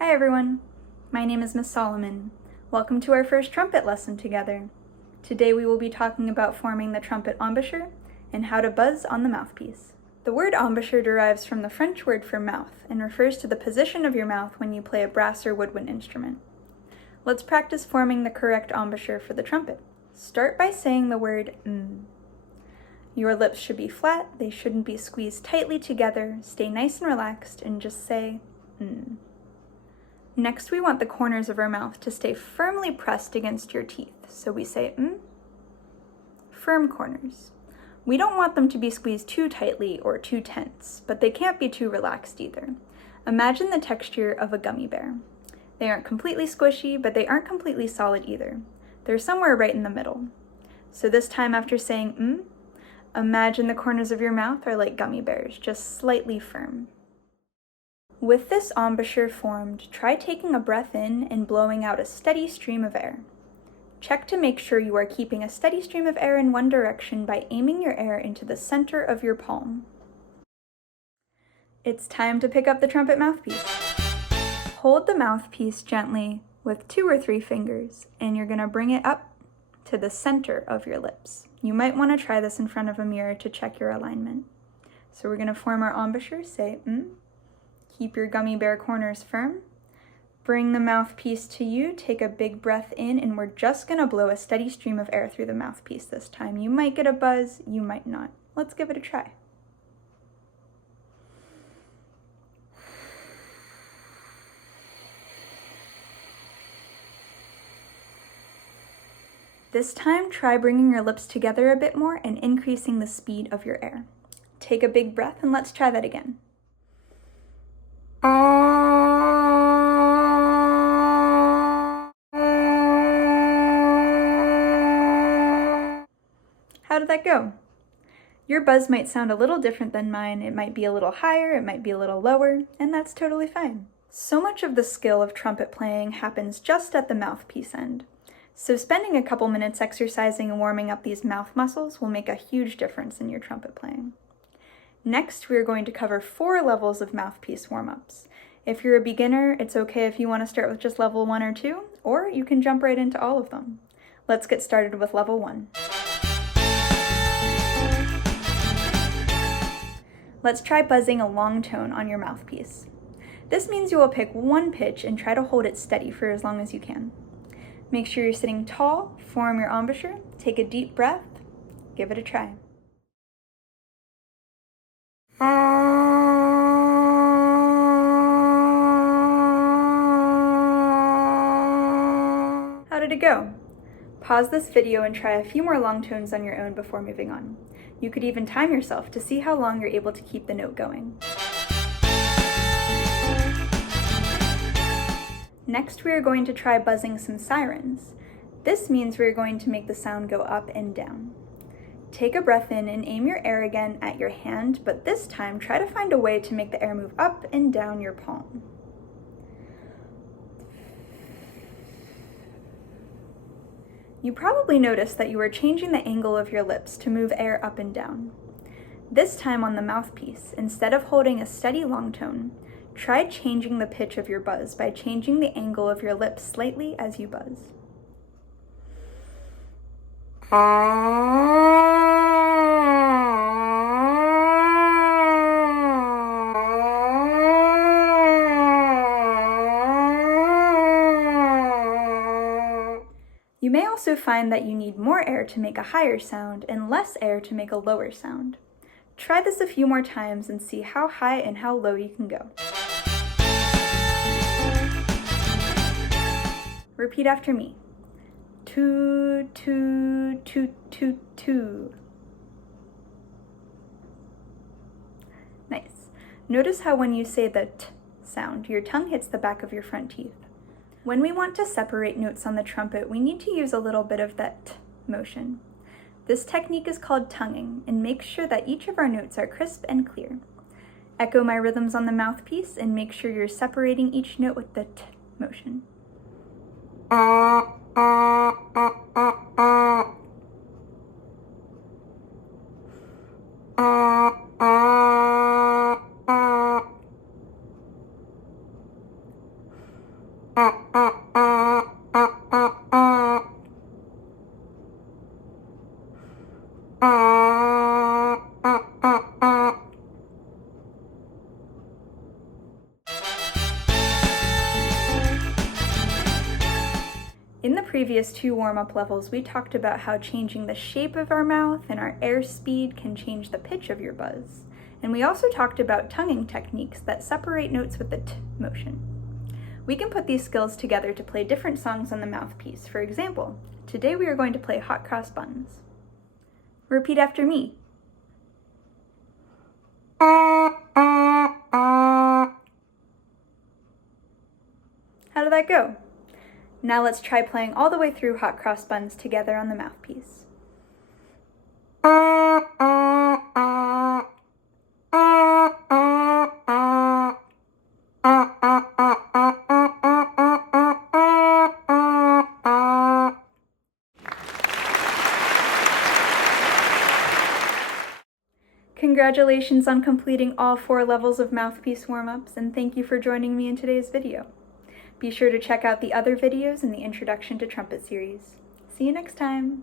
Hi everyone, my name is Miss Solomon. Welcome to our first trumpet lesson together. Today we will be talking about forming the trumpet embouchure and how to buzz on the mouthpiece. The word embouchure derives from the French word for mouth and refers to the position of your mouth when you play a brass or woodwind instrument. Let's practice forming the correct embouchure for the trumpet. Start by saying the word mm. Your lips should be flat, they shouldn't be squeezed tightly together, stay nice and relaxed, and just say mm. Next, we want the corners of our mouth to stay firmly pressed against your teeth, so we say mm. Firm corners. We don't want them to be squeezed too tightly or too tense, but they can't be too relaxed either. Imagine the texture of a gummy bear. They aren't completely squishy, but they aren't completely solid either. They're somewhere right in the middle. So this time after saying mm, imagine the corners of your mouth are like gummy bears, just slightly firm. With this embouchure formed, try taking a breath in and blowing out a steady stream of air. Check to make sure you are keeping a steady stream of air in one direction by aiming your air into the center of your palm. It's time to pick up the trumpet mouthpiece. Hold the mouthpiece gently with 2 or 3 fingers, and you're going to bring it up to the center of your lips. You might want to try this in front of a mirror to check your alignment. So we're going to form our embouchure, say mm. Keep your gummy bear corners firm. Bring the mouthpiece to you, take a big breath in, and we're just gonna blow a steady stream of air through the mouthpiece this time. You might get a buzz, you might not. Let's give it a try. This time, try bringing your lips together a bit more and increasing the speed of your air. Take a big breath and let's try that again. How did that go? Your buzz might sound a little different than mine. It might be a little higher, it might be a little lower, and that's totally fine. So much of the skill of trumpet playing happens just at the mouthpiece end. So spending a couple minutes exercising and warming up these mouth muscles will make a huge difference in your trumpet playing. Next, we are going to cover 4 levels of mouthpiece warm-ups. If you're a beginner, it's okay if you want to start with just level 1 or 2, or you can jump right into all of them. Let's get started with level 1. Let's try buzzing a long tone on your mouthpiece. This means you will pick one pitch and try to hold it steady for as long as you can. Make sure you're sitting tall, form your embouchure, take a deep breath, give it a try. How did it go? Pause this video and try a few more long tones on your own before moving on. You could even time yourself to see how long you're able to keep the note going. Next, we are going to try buzzing some sirens. This means we are going to make the sound go up and down. Take a breath in and aim your air again at your hand, but this time try to find a way to make the air move up and down your palm. You probably noticed that you are changing the angle of your lips to move air up and down. This time on the mouthpiece, instead of holding a steady long tone, try changing the pitch of your buzz by changing the angle of your lips slightly as you buzz. You may also find that you need more air to make a higher sound and less air to make a lower sound. Try this a few more times and see how high and how low you can go. Repeat after me. Toot, toot, toot, toot, toot. Nice. Notice how when you say the t sound, your tongue hits the back of your front teeth. When we want to separate notes on the trumpet, we need to use a little bit of that t motion. This technique is called tonguing, and make sure that each of our notes are crisp and clear. Echo my rhythms on the mouthpiece and make sure you're separating each note with the t motion. In the previous 2 warm-up levels, we talked about how changing the shape of our mouth and our air speed can change the pitch of your buzz. And we also talked about tonguing techniques that separate notes with the t motion. We can put these skills together to play different songs on the mouthpiece. For example, today we are going to play Hot Cross Buns. Repeat after me. How did that go? Now let's try playing all the way through Hot Cross Buns together on the mouthpiece. Congratulations on completing all 4 levels of Mouthpiece Warmups, and thank you for joining me in today's video. Be sure to check out the other videos in the Introduction to Trumpet series. See you next time!